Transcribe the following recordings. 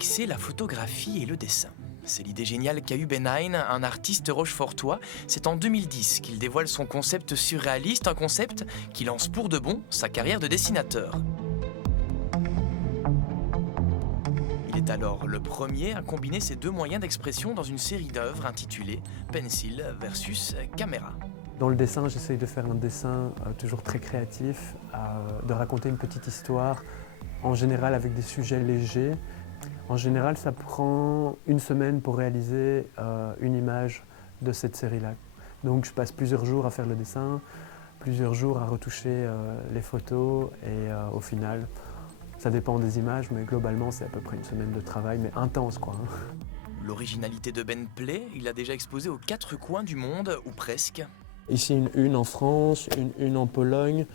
mixer la photographie et le dessin. C'est l'idée géniale qu'a eu Ben Hein, un artiste rochefortois. C'est en 2010 qu'il dévoile son concept surréaliste, un concept qui lance pour de bon sa carrière de dessinateur. Il est alors le premier à combiner ces deux moyens d'expression dans une série d'œuvres intitulée Pencil versus Caméra. Dans le dessin, j'essaye de faire un dessin toujours très créatif, de raconter une petite histoire, en général avec des sujets légers. En général, ça prend une semaine pour réaliser une image de cette série-là. Donc je passe plusieurs jours à faire le dessin, plusieurs jours à retoucher les photos et au final, ça dépend des images, mais globalement c'est à peu près une semaine de travail, mais intense quoi. L'originalité de Ben plaît, il a déjà exposé aux quatre coins du monde, ou presque. Ici une en France, une en Pologne,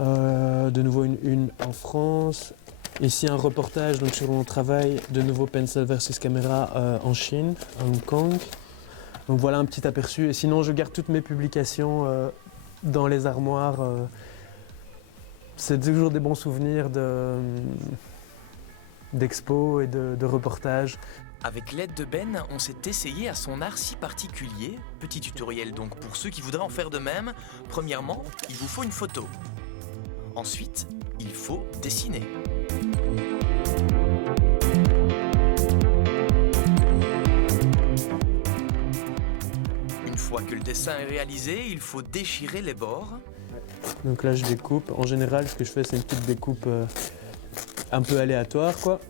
de nouveau une en France. Ici un reportage donc, sur mon travail, de nouveau Pencil versus Caméra en Chine, à Hong Kong. Donc voilà un petit aperçu. Et sinon je garde toutes mes publications dans les armoires. C'est toujours des bons souvenirs d'expos et de reportages. Avec l'aide de Ben, on s'est essayé à son art si particulier. Petit tutoriel donc pour ceux qui voudraient en faire de même. Premièrement, il vous faut une photo. Ensuite, il faut dessiner. Une fois que le dessin est réalisé, il faut déchirer les bords. Donc là je découpe. En général ce que je fais c'est une petite découpe un peu aléatoire quoi.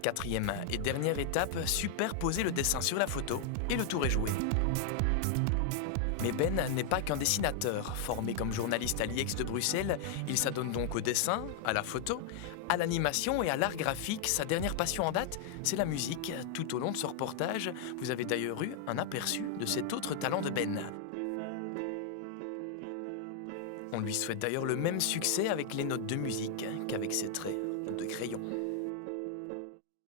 Quatrième et dernière étape, superposer le dessin sur la photo et le tour est joué. Mais Ben n'est pas qu'un dessinateur. Formé comme journaliste à l'IEX de Bruxelles, il s'adonne donc au dessin, à la photo, à l'animation et à l'art graphique. Sa dernière passion en date, c'est la musique. Tout au long de ce reportage, vous avez d'ailleurs eu un aperçu de cet autre talent de Ben. On lui souhaite d'ailleurs le même succès avec les notes de musique qu'avec ses traits de crayon.